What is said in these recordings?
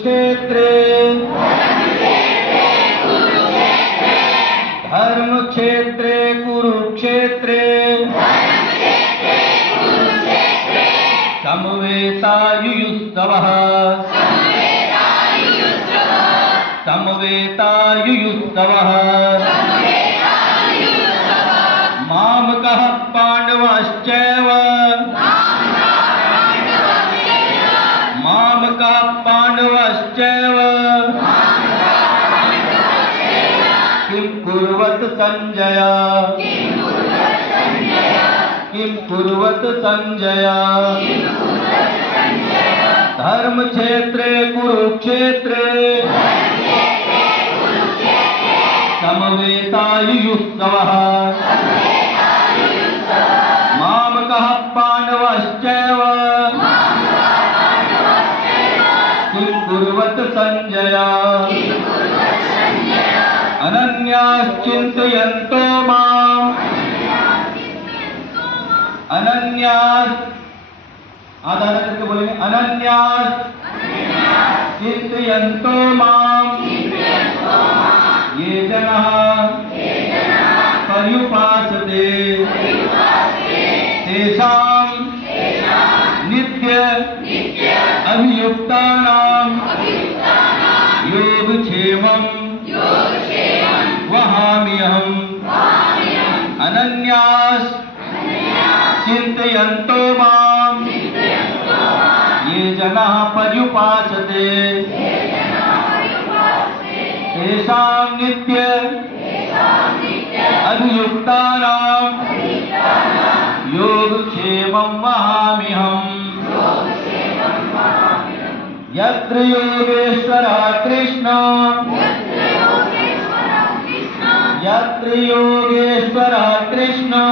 क्षेत्रे धर्म क्षेत्रे कुरुक्षेत्रे समवेतायुयुत्सवः समवेतायुयुत्सवः मामकः पाण्डवाश्चैव मामकः पाण्डवाश्चैव किं कुर्वत संजय किं कुर्वत संजय धर्म क्षेत्रे कुरुक्षेत्रे समवेतायुयुत्सवः मामकः पाण्डवाश्चैव किं कुर्वत संजय अनन्याश्चिन्तयन्तो माम् अनन्यास आधार करके बोलेंगे अनन्यास चिन्तयन्तो माम् ये जनाः पर्युपासते तेषां नित्य अभियुक्तानां योगक्षेमं वहाम्यहम् अनन्यास चिन्तयन्तो माम् ये जनाः पर्युपासते तेषां नित्य अभियुक्तानां योगक्षेमं वहाम्यहम् यत्र योगेश्वरः कृष्णो यत्र योगेश्वरः कृष्णो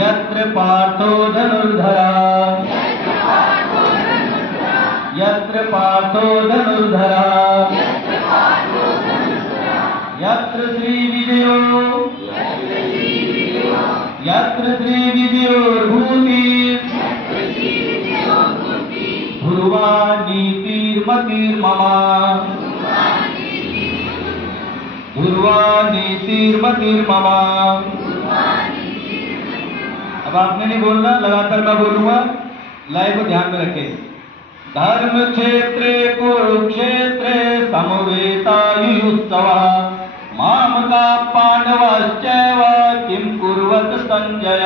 यत्र पार्थो धनुर्धरः यत्र पार्थो धनुर्धरः यत्र श्रीविजयो यत्र श्रीविजयोर्भूतिः ध्रुवा नीतिर्मतिर्मम ध्रुवा नीतिर्मतिर्मम। अब आपने नहीं बोलना, लगातार मैं बोलूंगा, लय को ध्यान में रखें। धर्म क्षेत्रे कुरुक्षेत्रे समवेतायुयुत्सवः मामका पाण्डवाश्चैव किं कुर्वत संजय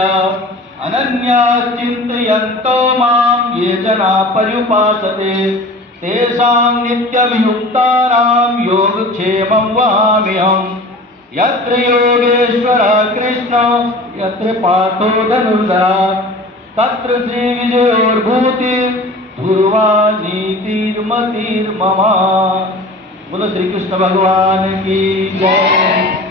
अनन्याश्चिन्तयन्तो मां ये जनाः पर्युपासते तेषां नित्यभियुक्तानां योगक्षेमं वहाम्यहम् यत्र योगेश्वरः कृष्णो यत्र पार्थो धनुर्धरः तत्र श्रीविजयोर्भूतिः ध्रुवा नीतिर्मतिर्मम। बोलो श्री कृष्ण भगवान की जय।